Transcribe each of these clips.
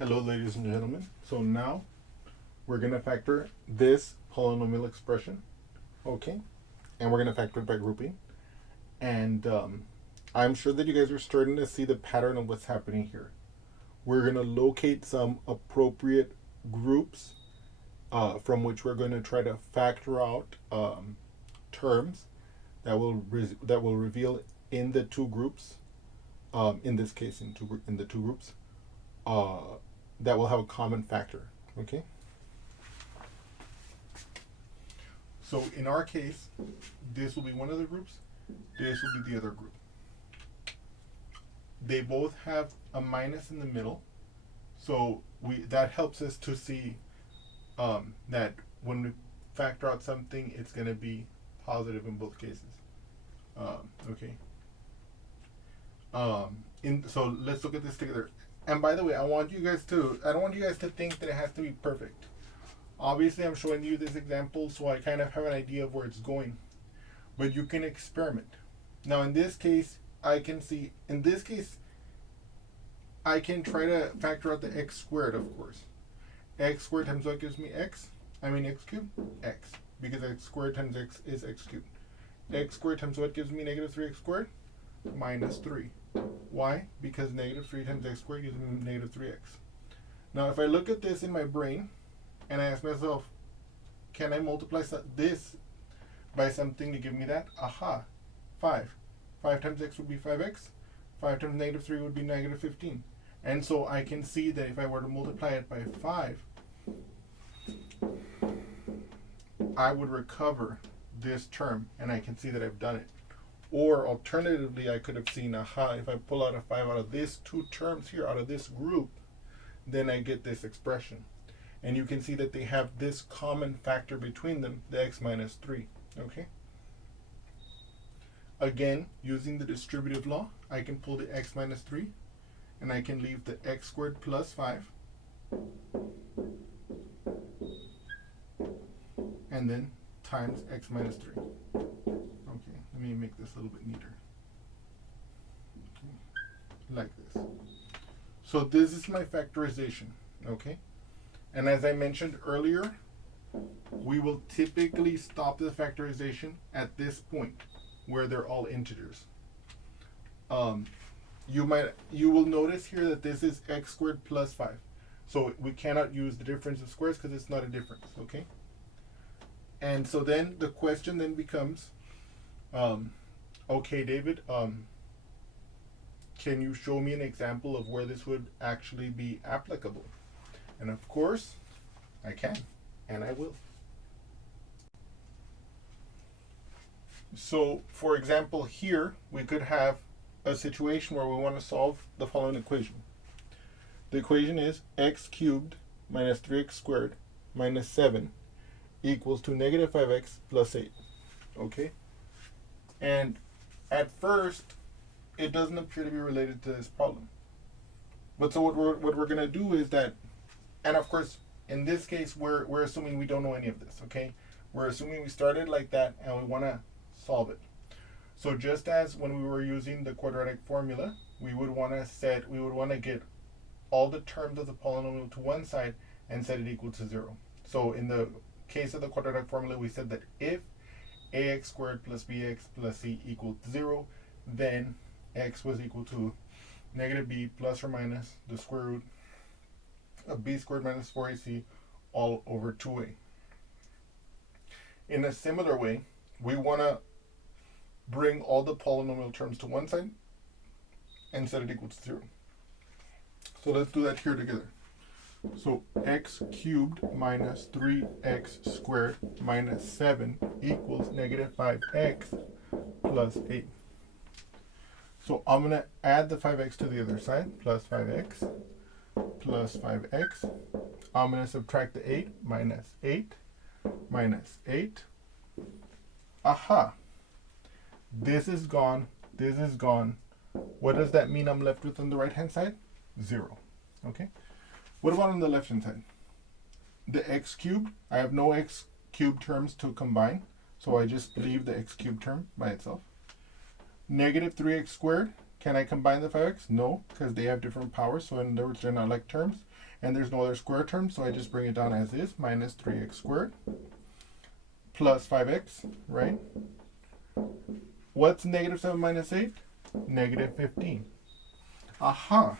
Hello, ladies and gentlemen. So now we're going to factor this polynomial expression, okay? And we're going to factor it by grouping. And I'm sure that you guys are starting to see the pattern of what's happening here. We're going to locate some appropriate groups from which we're going to try to factor out terms that will reveal in the two groups. In this case, in the two groups. That will have a common factor, okay? So in our case, this will be one of the groups, this will be the other group. They both have a minus in the middle, so that helps us to see that when we factor out something, it's going to be positive in both cases. Okay. So let's look at this together. And by the way, I don't want you guys to think that it has to be perfect. Obviously, I'm showing you this example so I kind of have an idea of where it's going. But you can experiment. Now, in this case, I can try to factor out the x squared, of course. X squared times what gives me x cubed? X. Because x squared times x is x cubed. X squared times what gives me negative 3x squared? Minus 3. Why? Because negative 3 times x squared gives me negative 3x. Now, if I look at this in my brain and I ask myself, can I multiply this by something to give me that? Aha, 5. 5 times x would be 5x. 5 times negative 3 would be negative 15. And so I can see that if I were to multiply it by 5, I would recover this term, and I can see that I've done it. Or alternatively, I could have seen, aha, if I pull out a 5 out of these two terms here, out of this group, then I get this expression. And you can see that they have this common factor between them, the x minus 3, okay? Again, using the distributive law, I can pull the x minus 3, and I can leave the x squared plus 5, and then times x minus 3. Okay, let me make this a little bit neater. Okay, like this. So this is my factorization, okay? And as I mentioned earlier, we will typically stop the factorization at this point where they're all integers. You will notice here that this is x squared plus 5. So we cannot use the difference of squares because it's not a difference, okay? And so then the question then becomes, okay, David, can you show me an example of where this would actually be applicable? And of course, I can, and I will. So, for example, here we could have a situation where we want to solve the following equation. The equation is x cubed minus 3x squared minus 7 equals to negative 5x plus 8. Okay? And at first, it doesn't appear to be related to this problem. But so what we're going to do is that, and of course, in this case, we're assuming we don't know any of this, okay? We're assuming we started like that and we want to solve it. So just as when we were using the quadratic formula, we would want to get all the terms of the polynomial to one side and set it equal to 0. So in the case of the quadratic formula, we said that if ax squared plus bx plus c equaled 0, then x was equal to negative b plus or minus the square root of b squared minus 4ac all over 2a. In a similar way, we want to bring all the polynomial terms to one side and set it equal to 0. So let's do that here together. So x cubed minus 3x squared minus 7 equals negative 5x plus 8. So I'm going to add the 5x to the other side, plus 5x plus 5x. I'm going to subtract the 8 minus 8 minus 8. Aha! This is gone. This is gone. What does that mean I'm left with on the right-hand side? 0. Okay? What about on the left-hand side? The x cubed, I have no x cubed terms to combine, so I just leave the x cubed term by itself. Negative 3x squared, Can I combine the 5x? No, because they have different powers. So in other words, they're not like terms. And there's no other square term, so I just bring it down as is, minus 3x squared plus 5x, right? What's negative 7 minus 8? Negative 15. Aha!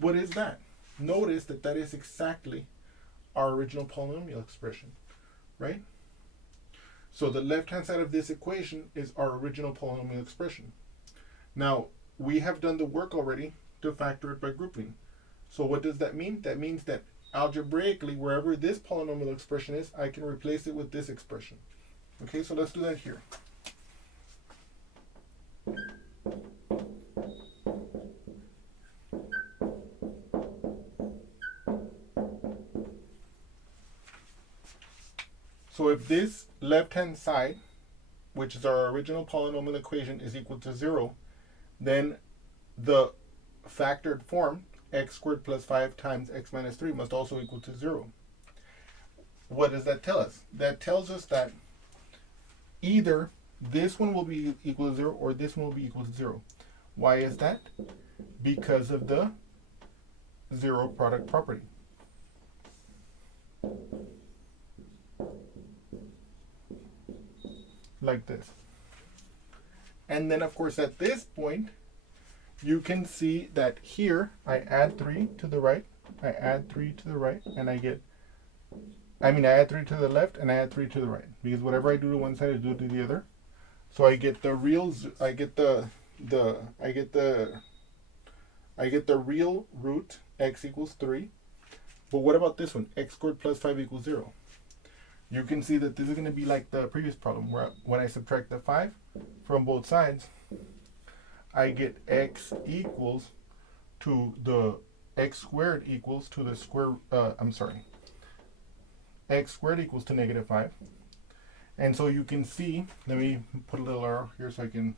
What is that? Notice that that is exactly our original polynomial expression, right? So the left-hand side of this equation is our original polynomial expression. Now, we have done the work already to factor it by grouping. So what does that mean? That means that algebraically, wherever this polynomial expression is, I can replace it with this expression. Okay, so let's do that here. So if this left-hand side, which is our original polynomial equation, is equal to 0, then the factored form, x squared plus 5 times x minus 3, must also equal to 0. What does that tell us? That tells us that either this one will be equal to 0 or this one will be equal to 0. Why is that? Because of the zero product property. Like this. And then, of course, at this point, you can see that here I add 3 to the right, I add 3 to the right, and I add 3 to the left and I add 3 to the right, because whatever I do to one side I do to the other. So I get the real real root x equals 3. But what about this one? X squared plus 5 equals 0. You can see that this is going to be like the previous problem, where when I subtract the 5 from both sides, I get x equals to the x squared equals to the square, x squared equals to negative 5. And so you can see, let me put a little arrow here so I can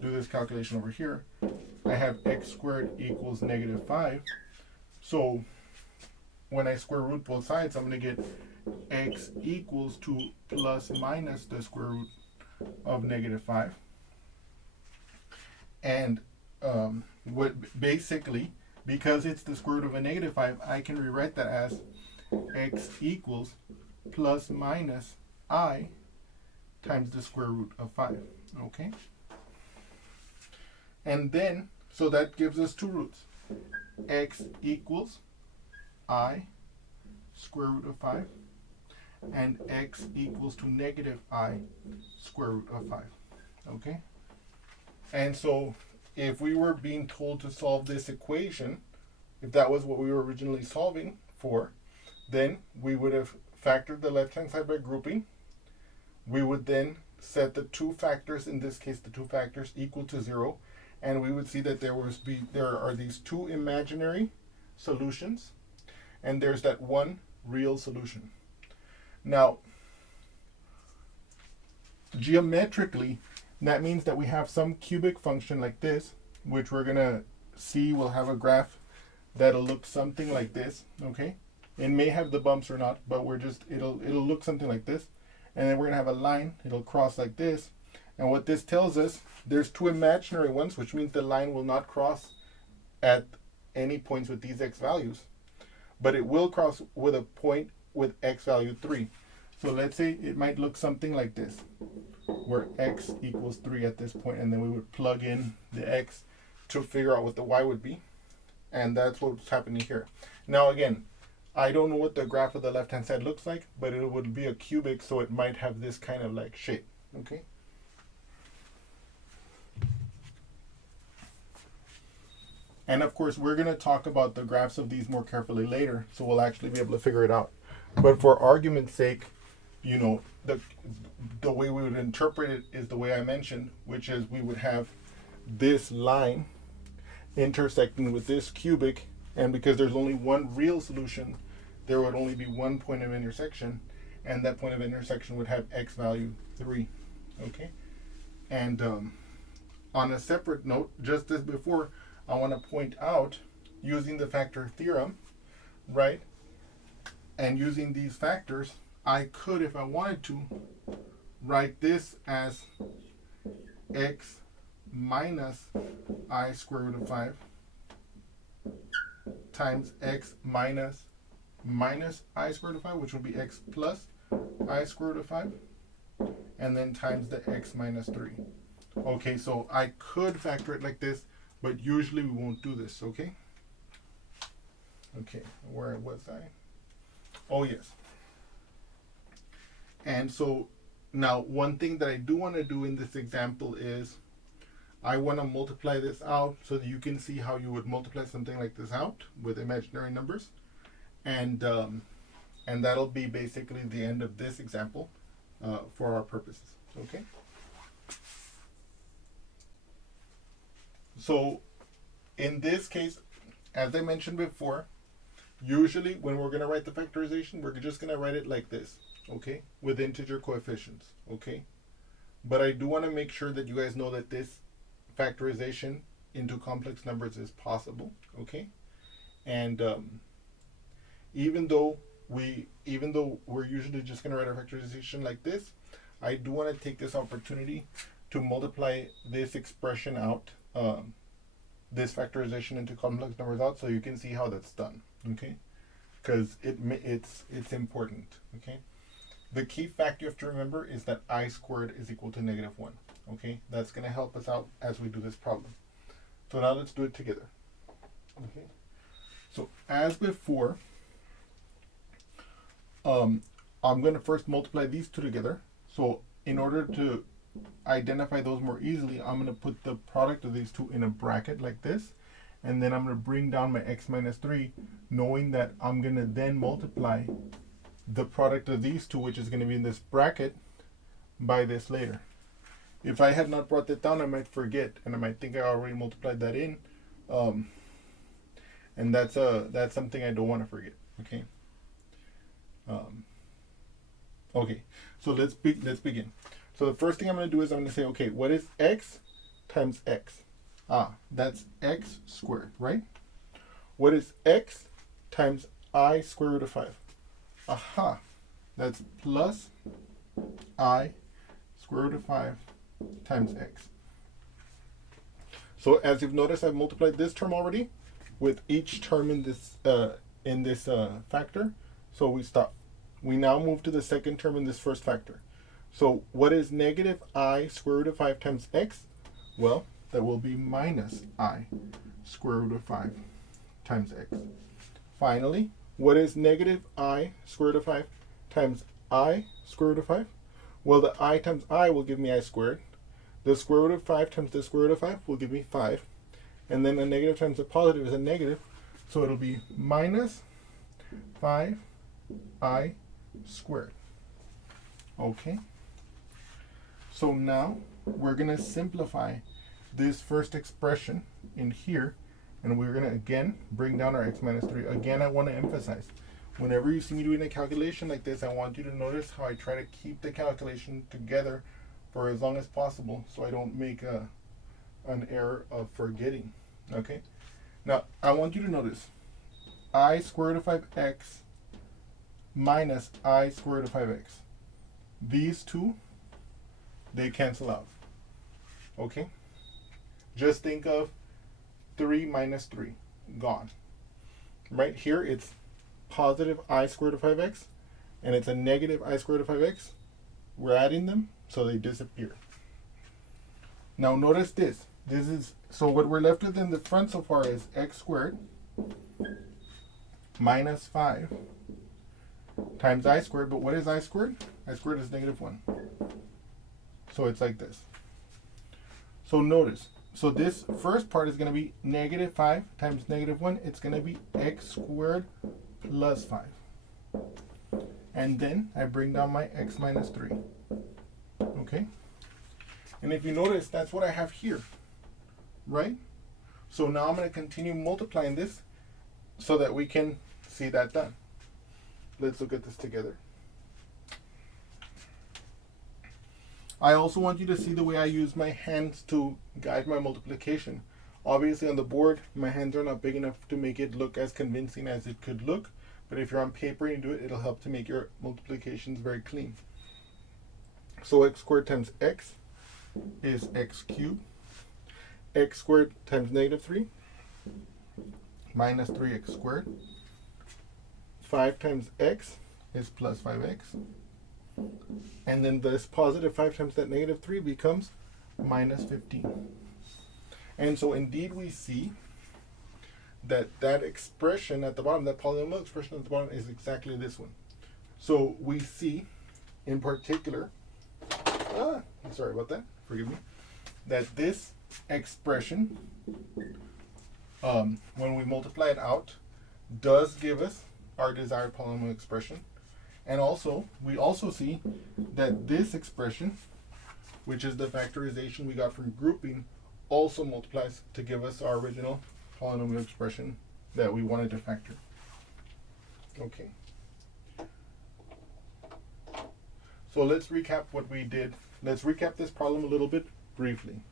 do this calculation over here. I have x squared equals negative 5. So when I square root both sides, I'm going to get x equals to plus minus the square root of negative 5. And basically, because it's the square root of a negative 5, I can rewrite that as x equals plus minus I times the square root of 5. Okay? And then, so that gives us two roots. X equals I square root of 5, and x equals to negative I square root of 5. Okay? And so if we were being told to solve this equation, if that was what we were originally solving for, then we would have factored the left-hand side by grouping. We would then set the two factors, in this case the two factors, equal to 0, and we would see that there are these two imaginary solutions, and there's that one real solution. Now, geometrically, that means that we have some cubic function like this, which we're going to see will have a graph that'll look something like this, okay? It may have the bumps or not, but it'll look something like this. And then we're going to have a line, it'll cross like this. And what this tells us, there's two imaginary ones, which means the line will not cross at any points with these x values. But it will cross with a point with x value 3. So let's say it might look something like this, where x equals 3 at this point, and then we would plug in the x to figure out what the y would be. And that's what's happening here. Now again, I don't know what the graph of the left-hand side looks like, but it would be a cubic, so it might have this kind of like shape, okay? And of course, we're going to talk about the graphs of these more carefully later, so we'll actually be able to figure it out. But for argument's sake, you know, the way we would interpret it is the way I mentioned, which is we would have this line intersecting with this cubic, and because there's only one real solution, there would only be one point of intersection, and that point of intersection would have x value 3, okay? And on a separate note, just as before, I want to point out, using the factor theorem, right, and using these factors, I could, if I wanted to, write this as x minus I square root of 5 times x minus I square root of 5, which would be x plus I square root of 5, and then times the x minus 3. Okay, so I could factor it like this, but usually we won't do this, okay? Okay, where was I? Oh, yes. And so now one thing that I do want to do in this example is I want to multiply this out so that you can see how you would multiply something like this out with imaginary numbers. And that'll be basically the end of this example for our purposes, okay? So in this case, as I mentioned before, usually when we're going to write the factorization, we're just going to write it like this, okay, with integer coefficients, okay? But I do want to make sure that you guys know that this factorization into complex numbers is possible, okay? And even though we're usually just going to write our factorization like this, I do want to take this opportunity to multiply this expression out, this factorization into complex numbers out, so you can see how that's done, okay? Because it's important, okay? The key fact you have to remember is that I squared is equal to -1, okay? That's going to help us out as we do this problem. So now let's do it together, okay? So as before, I'm going to first multiply these two together. So in order to identify those more easily, I'm going to put the product of these two in a bracket like this, and then I'm going to bring down my x minus 3, knowing that I'm going to then multiply the product of these two, which is going to be in this bracket, by this later. If I had not brought that down, I might forget, and I might think I already multiplied that in, and that's something I don't want to forget, okay? Okay, so let's begin. So the first thing I'm going to do is I'm going to say, okay, what is x times x? That's x squared, right? What is x times I square root of 5? Aha, that's plus I square root of 5 times x. So as you've noticed, I've multiplied this term already with each term in this factor. So we stop. We now move to the second term in this first factor. So what is negative I square root of 5 times x? Well, that will be minus I square root of 5 times x. Finally, what is negative I square root of 5 times I square root of 5? Well, the I times I will give me I squared. The square root of 5 times the square root of 5 will give me 5. And then a negative times a positive is a negative. So it'll be minus 5I squared. Okay. So now we're going to simplify this first expression in here, and we're going to again bring down our x minus 3. Again, I want to emphasize, whenever you see me doing a calculation like this, I want you to notice how I try to keep the calculation together for as long as possible so I don't make an error of forgetting. Okay? Now, I want you to notice I square root of 5x minus I square root of 5x. These two, they cancel out. Okay? Just think of 3 minus 3, gone. Right here, it's positive I squared of 5x, and it's a negative I squared of 5x. We're adding them, so they disappear. Now notice this. So what we're left with in the front so far is x squared minus 5 times I squared. But what is I squared? I squared is -1. So it's like this. So notice, so this first part is going to be negative 5 times -1. It's going to be x squared plus 5. And then I bring down my x minus 3. Okay? And if you notice, that's what I have here. Right? So now I'm going to continue multiplying this so that we can see that done. Let's look at this together. I also want you to see the way I use my hands to guide my multiplication. Obviously on the board, my hands are not big enough to make it look as convincing as it could look, but if you're on paper and you do it, it'll help to make your multiplications very clean. So x squared times x is x cubed x squared times negative 3 minus 3x squared. 5 times x is plus 5x. And then this positive 5 times that negative 3 becomes minus 15. And so indeed we see that that expression at the bottom, that polynomial expression at the bottom, is exactly this one. So we see in particular, sorry about that, forgive me, that this expression, when we multiply it out, does give us our desired polynomial expression. And also, we also see that this expression, which is the factorization we got from grouping, also multiplies to give us our original polynomial expression that we wanted to factor. Okay. So let's recap what we did. Let's recap this problem a little bit briefly.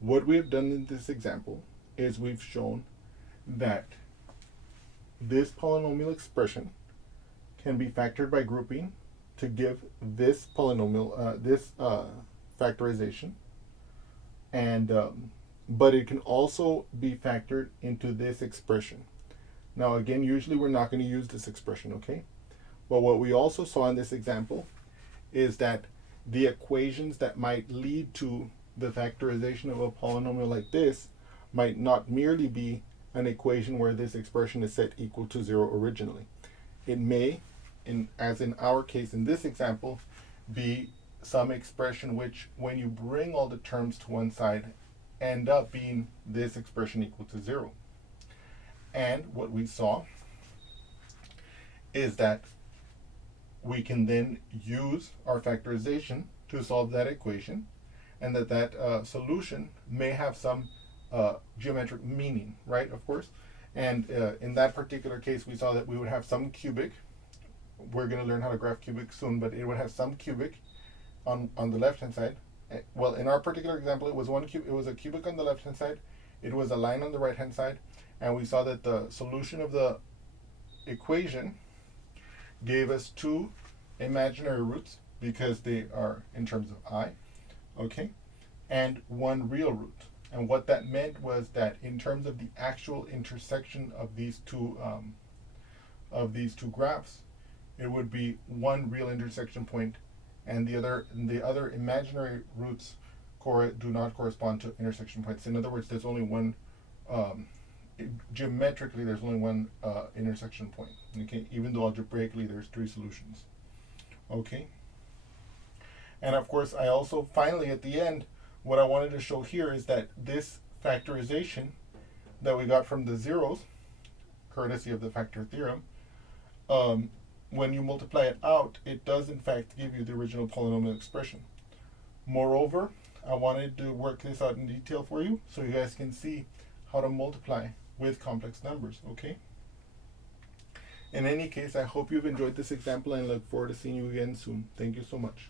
What we have done in this example is we've shown that this polynomial expression can be factored by grouping to give this polynomial, this factorization, and but it can also be factored into this expression. Now again, usually we're not going to use this expression, okay? But what we also saw in this example is that the equations that might lead to the factorization of a polynomial like this might not merely be an equation where this expression is set equal to 0 originally. It may, as in our case in this example, be some expression which, when you bring all the terms to one side, end up being this expression equal to 0. And what we saw is that we can then use our factorization to solve that equation, and that solution may have some geometric meaning, right? Of course. And in that particular case, we saw that we would have some cubic. We're going to learn how to graph cubic soon, but it would have some cubic on the left-hand side. Well, in our particular example, it was it was a cubic on the left-hand side. It was a line on the right-hand side. And we saw that the solution of the equation gave us 2 imaginary roots because they are in terms of I, okay, and 1 real root. And what that meant was that in terms of the actual intersection of these two graphs, it would be 1 real intersection point, and the other imaginary roots do not correspond to intersection points. In other words, there's only one. Geometrically, there's only one intersection point. Okay, even though algebraically there's 3 solutions. Okay. And of course, I also finally at the end, what I wanted to show here is that this factorization that we got from the zeros, courtesy of the factor theorem, when you multiply it out, it does in fact give you the original polynomial expression. Moreover, I wanted to work this out in detail for you so you guys can see how to multiply with complex numbers, okay? In any case, I hope you've enjoyed this example and look forward to seeing you again soon. Thank you so much.